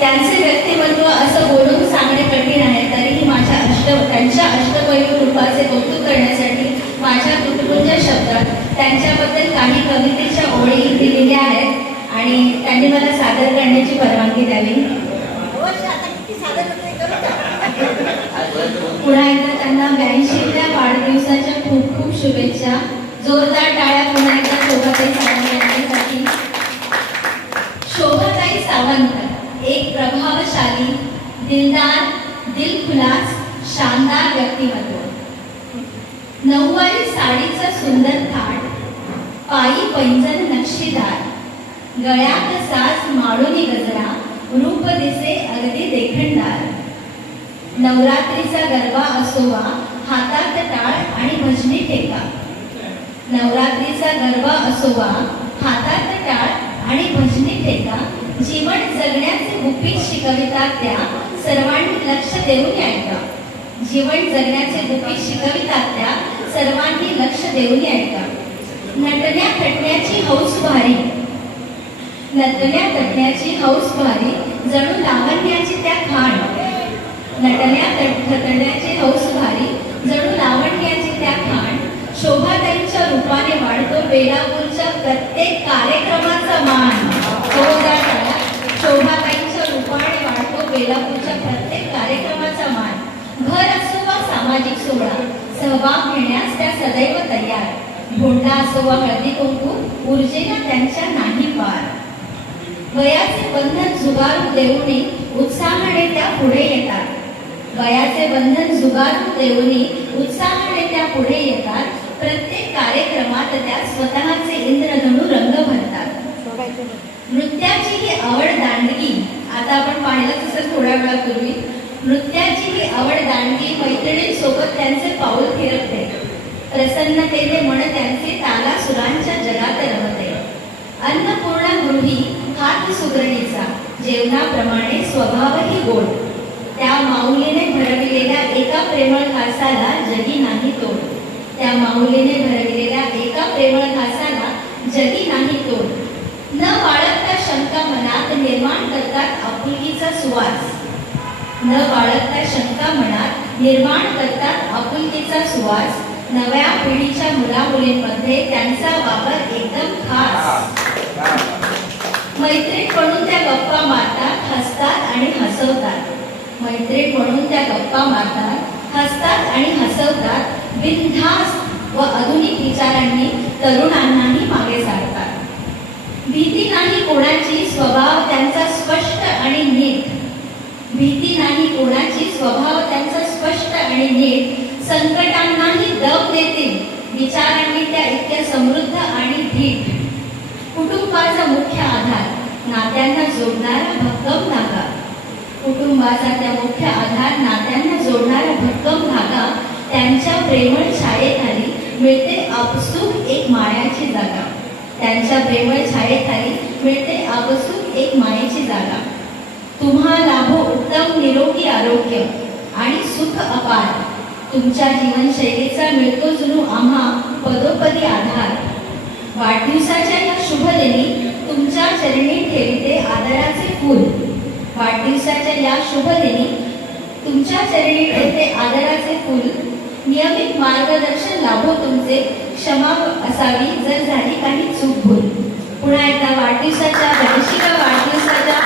त्यांचे व्यक्तिमत्व असं बोलून सांगणे कठीण आहे, तरीही त्यांच्या अष्टपैलू रूपाचे कौतुक करण्यासाठी माझ्या तुटपुंज शब्दात त्यांच्याबद्दल काही कवितेच्या ओळी दिलेल्या आहेत आणि त्यांनी मला सादर करण्याची परवानगी द्यावी. पुन्हा एकदा त्यांना 82व्या वाढदिवसाच्या खूप खूप शुभेच्छा. जोरदार टाळ्या पुन्हा एकदा शोभाताई सावंत यांच्यासाठी. शोभाताई सावंत एक प्रभावशाली, दिलदार, दिलखुलास, शानदार व्यक्तिमत्व. नऊवारी साडीचा सुंदर थाट, पायी पैंजण नक्षीदार, गळ्यात साज माळोनी गजरा, रूप दिसे अगदी देखणदार. नवरात्रीचा गरबा असोवा, हातात टाळ आणि भजनी ठेका. नवरात्रीचा गरबा असोवा, हातात टाळ आणि भजनी ठेका. जीवन जगण्याचे गुपित शिकवितात त्या, सर्वांनी लक्ष देऊन ऐका. जीवन जगण्याचे गुपित शिकवितात त्या, सर्वांनी लक्ष देऊन ऐका. नटण्या थटण्याची हौस भारी, नटण्या थटण्याची हौस भारी, जणू लावण्याची त्या खाण. नटण्या थटण्याची हौस भारी, जणू लावण्याची त्या खाण. शोभाताईंच्या रूपाने वाढतो बेलापूरच्या प्रत्येक कार्यक्रमाचा मान. शोभाताईंच्या रूपाने वाढतो बेलापूरच्या प्रत्येक कार्यक्रमाचा मान. घर असो वा सामाजिक सोहळा, सहभाग घेण्यास त्या सदैव तयार. भोंडा असो वा हळदी कुंकू, ऊर्जेला त्यांच्या नाही पार. वयाचे बंधन झुगारून देऊनी उत्साहाने त्या पुढे येतात. वयाचे बंधन झुगारून देऊनी उत्साहाने त्या पुढे येतात. प्रत्येक कार्यक्रमात त्या स्वतःचे इंद्रधनू रंग भरतात. नृत्याची ही आवड दांडगी, आता आपण पाहिलं तसं थोड्या वेळापूर्वी, नृत्याची ही आवड दांडगी मैत्रिणींसोबत त्यांचे पाऊल फिरवते. प्रसन्नतेने मन त्यांचे तालासुरांच्या जगात रमते. अन्नपूर्णा गृही हात सुगरणीचा, जेवणाप्रमाणे स्वभावही गोड. त्या माऊलीने भरविलेल्या एका प्रेमळ घासाला जगी नाही तोड. त्या माऊलीने भरविलेल्या एका प्रेमळ घासाला जगी नाही तोड. न बाळगता शंका मनात निर्माण करतात आपुलकीचा सुवास. न बाळगता शंका मनात निर्माण करतात आपुलकीचा सुवास. नव्या पिढीच्या मुलामुलींमध्ये त्यांचा वापर एकदम खास. मैत्रीण म्हणून त्या गप्पा मारतात, हसतात आणि हसवतात. मैत्रीण म्हणून त्या गप्पा मारतात, हसतात आणि हसवतात. बिनधास्त व आधुनिक विचारांनी तरुणांनाही मागे सारतात. भीती नाही कोणाची, स्वभाव त्यांचा स्पष्ट आणि नीट. भीती नाही कोणाची, स्वभाव त्यांचा स्पष्ट आणि नीट. संकटांनाही दम देतील, विचारांनी त्या इतक्या समृद्ध आणि धीट. कुटुंबाचा मुख्य आधार, नात्यांना जोडणारा भक्कम धागा. कुटुंबाचा त्या मुख्य आधार, नात्यांना जोडणारा भक्कम धागा. त्यांच्या प्रेमळ छायेखाली मिळते आपसूक एक मायाची जागा. त्यांच्या प्रेमळ छायेखाली मिळते आपसूक एक मायेची जागा. तुम्हा लाभो उत्तम निरोगी आरोग्य आणि सुख अपार. तुमच्या जीवनशैलीचा मिळतो जणू आम्हा पदोपदी आधार. वाढदिवसाच्या या शुभदिनी तुमच्या चरणी ठेवते आदराचे फूल. वाढदिवसाच्या या शुभदिनी तुमच्या चरणी ठेवते आदराचे फूल. नियमित मार्गदर्शन लाभो तुमचे, क्षमा असावी जर झाली काही चूक भूल. पुन्हा एकदा वाढदिवसाच्या 82व्या वाढदिवसाच्या